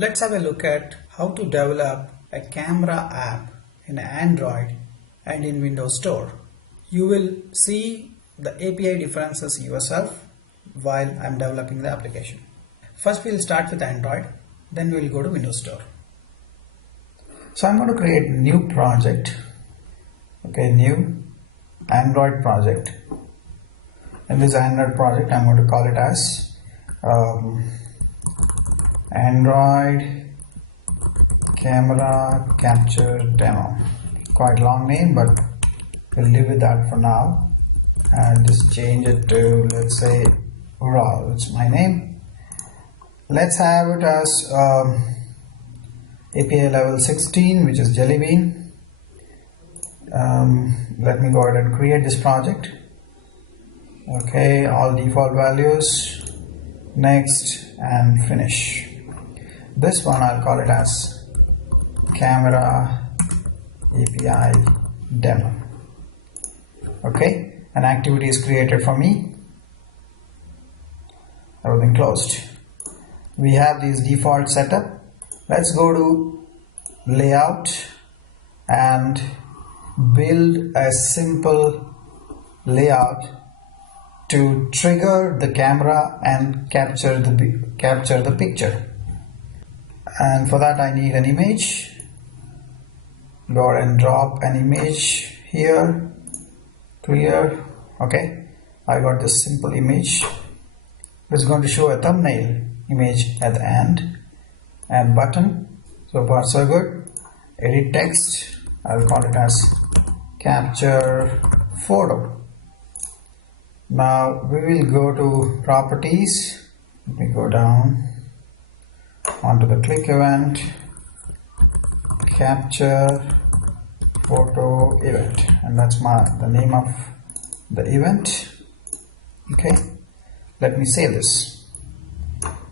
Let's have a look at how to develop a camera app in Android and in Windows Store. You will see the API differences yourself while I'm developing the application. First we'll start with Android, then we'll go to Windows Store. So I'm going to create a new project, new Android project. In this Android project I'm going to call it as Android camera capture demo. Quite long name, but we'll live with that for now and just change it to, let's say, Ural, which is my name. Let's have it as API level 16, which is Jelly Bean. Let me go ahead and create this project. Okay, all default values, next, and finish. This one I'll call it as camera API demo. Okay, an activity is created for me. Everything closed. We have this default setup. Let's go to layout and build a simple layout to trigger the camera and capture the picture. And for that I need an image. Go ahead and drop an image here. Clear. Okay, I got this simple image. It's going to show a thumbnail image at the end. Add button. So far so good. Edit text. I'll call it as capture photo. Now we will go to properties. Let me go down onto the click event, capture photo event, and that's the name of the event. Okay, let me save this.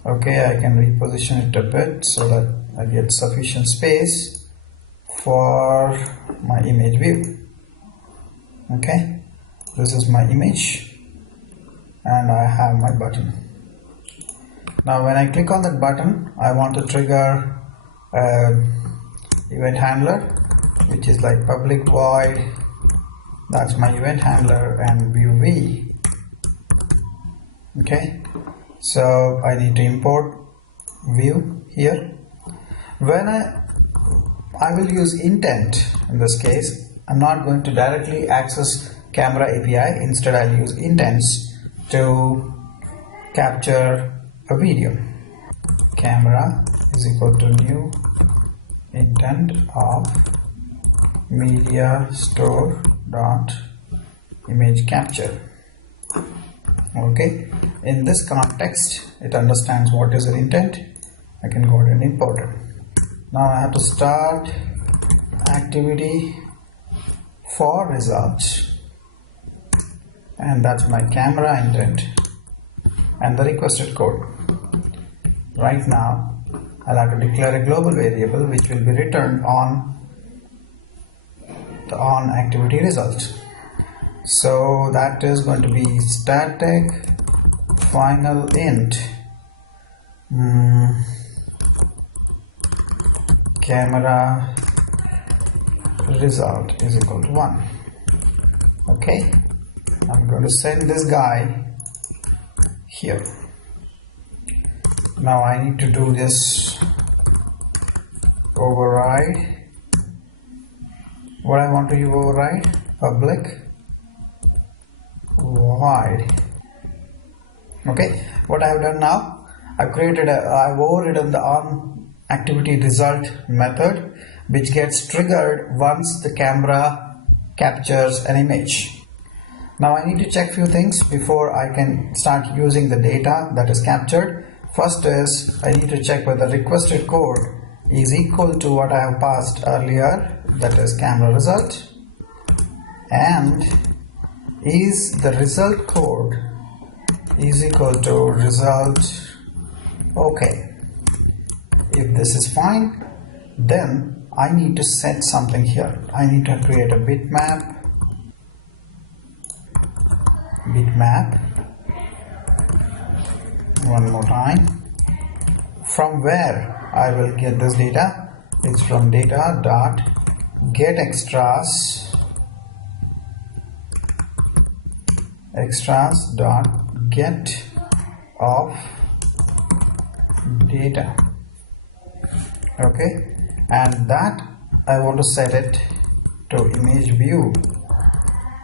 Okay, I can reposition it a bit so that I get sufficient space for my image view. Okay, this is my image and I have my button. Now when I click on that button, I want to trigger event handler, which is like public void. That's my event handler and view v. Okay, so I need to import view here. When I will use intent in this case, I'm not going to directly access camera API. Instead I'll use intents to capture a video. Camera is equal to new intent of media store dot image capture. Okay, in this context it understands what is an intent. I can go ahead and import it. Now I have to start activity for results, and that's my camera intent and the requested code. Right now I'll have to declare a global variable which will be returned on the on activity result. So that is going to be static final int camera result is equal to 1. Okay, I'm going to send this guy here. Now I need to do this override. What I want to override? Public void. Okay, what I have done now, I've overridden the on activity result method, which gets triggered once the camera captures an image. Now I need to check few things before I can start using the data that is captured. First is I need to check whether requested code is equal to what I have passed earlier, that is camera result, and is the result code is equal to result. Okay, if this is fine, then I need to set something here. I need to create a bitmap one more time, from where I will get this data. It's from data dot get extras dot get of data. Okay, and that I want to set it to image view.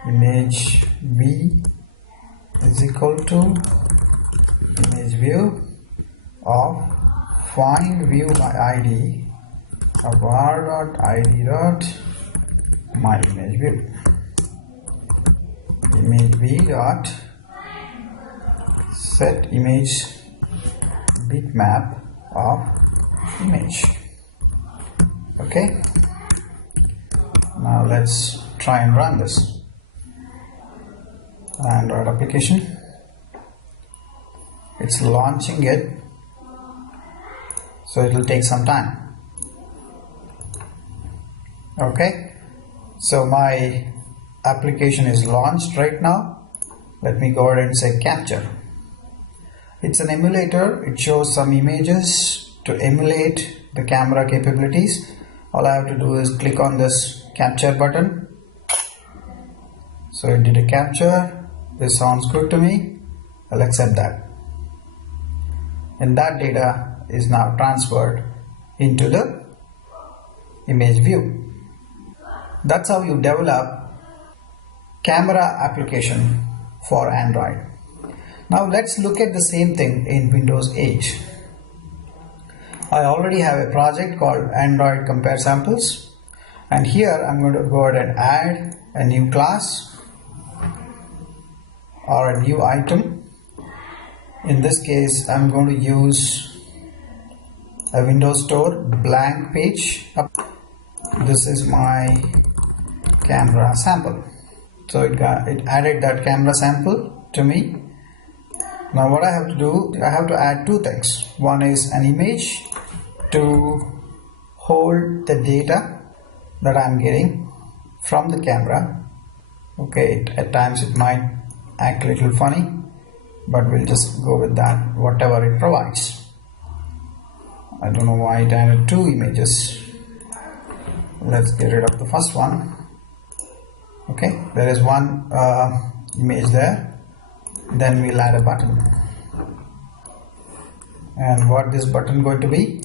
Image v is equal to image view of find view by id of var.id dot my image view. Image v dot set image bitmap of image. Okay, now let's try and run this Android application. It's launching it, so it will take some time. Okay, so my application is launched right now. Let me go ahead and say capture. It's an emulator. It shows some images to emulate the camera capabilities. All I have to do is click on this capture button. So it did a capture. This sounds good to me. I'll accept that. And that data is now transferred into the image view. That's how you develop camera application for Android. Now let's look at the same thing in Windows 8. I already have a project called Android Compare Samples, and here I'm going to go ahead and add a new class or a new item. In this case, I'm going to use a Windows Store blank page. This is my camera sample. So it added that camera sample to me. Now what I have to do, I have to add two things. One is an image to hold the data that I'm getting from the camera. Okay, at times it might act a little funny, but we'll just go with that, whatever it provides. I don't know why it added two images. Let's get rid of the first one. Okay, there is one image there. Then we'll add a button. And what this button going to be?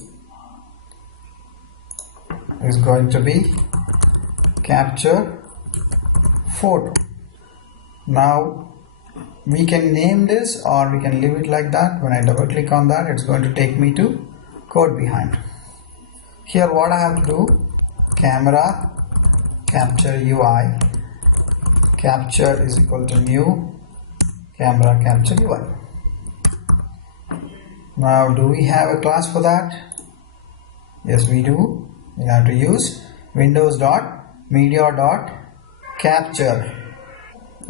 Is going to be capture photo. Now we can name this or we can leave it like that. When I double click on that, it's going to take me to code behind. Here what I have to do, camera capture UI capture is equal to new camera capture UI. Now do we have a class for that? Yes, we do. We have to use windows.media.capture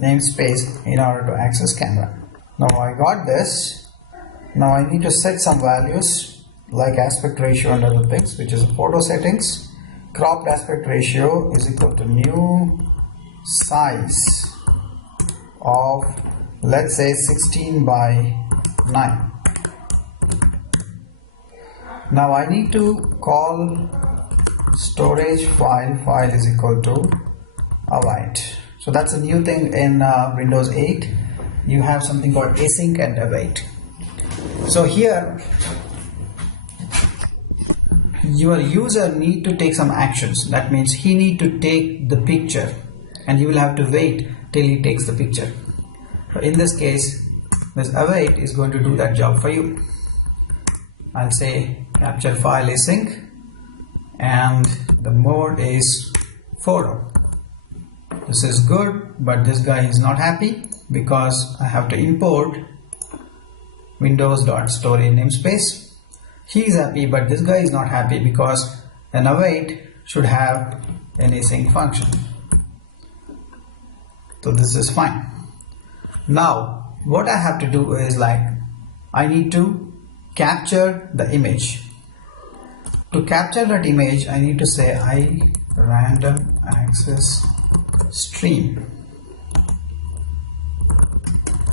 namespace in order to access camera. Now I got this. Now I need to set some values like aspect ratio and other things, which is photo settings. Cropped aspect ratio is equal to new size of, let's say, 16:9. Now I need to call storage file is equal to await. So that's a new thing in Windows 8. You have something called async and await. So here your user need to take some actions. That means he need to take the picture and you will have to wait till he takes the picture. So in this case, this await is going to do that job for you. I'll say capture file async and the mode is photo. This is good, but this guy is not happy because I have to import windows.storage namespace. He is happy, but this guy is not happy because an await should have an async function. So this is fine. Now what I have to do is, like, I need to capture the image. To capture that image, I need to say I random access stream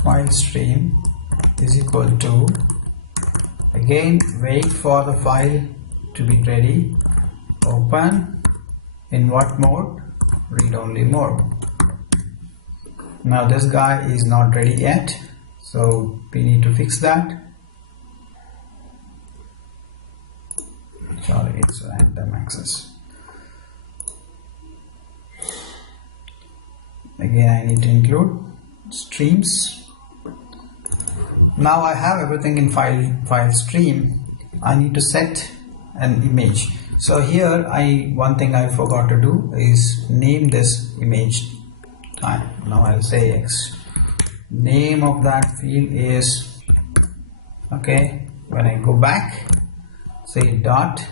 file stream is equal to, again, wait for the file to be ready. Open. In what mode? Read-only mode. Now this guy is not ready yet, so we need to fix that. Sorry, it's random access. Again, I need to include streams. Now I have everything in file stream. I need to set an image. So here one thing I forgot to do is name this image time. Now I'll say X. Name of that field is, okay, when I go back, say dot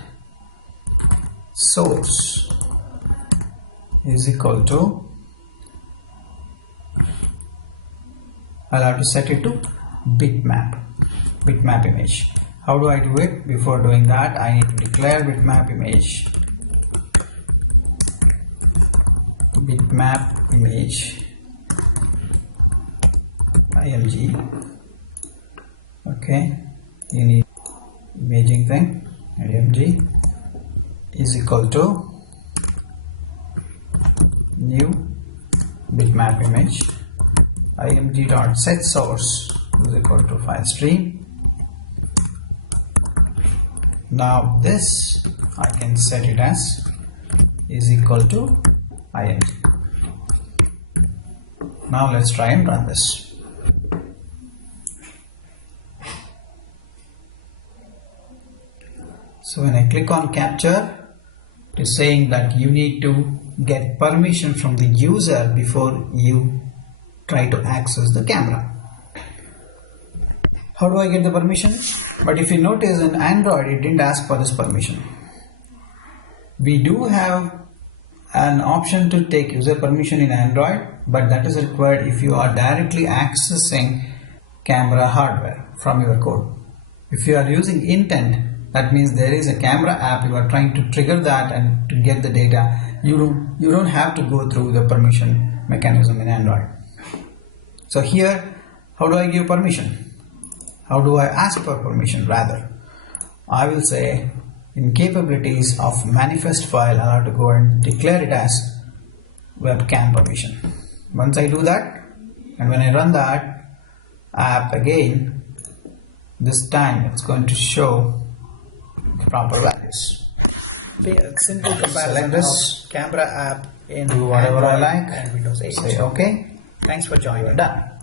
source is equal to, I'll have to set it to bitmap image. How do I do it? Before doing that, I need to declare bitmap image img. Okay, you need imaging thing, img is equal to new bitmap image img.setSource is equal to file stream. Now this I can set it as is equal to img. Now let's try and run this. So when I click on capture, it is saying that you need to get permission from the user before you try to access the camera. How do I get the permission? But if you notice in Android, it didn't ask for this permission. We do have an option to take user permission in Android, but that is required if you are directly accessing camera hardware from your code. If you are using intent, that means there is a camera app, you are trying to trigger that and to get the data. You don't have to go through the permission mechanism in Android. So here, how do I give permission? How do I ask for permission rather? I will say in capabilities of manifest file, I'll have to go and declare it as webcam permission. Once I do that, and when I run that app again, this time it's going to show the proper values. Simple comparison of camera app in do whatever Android I like, and Windows 8. say okay, Thanks for joining. done.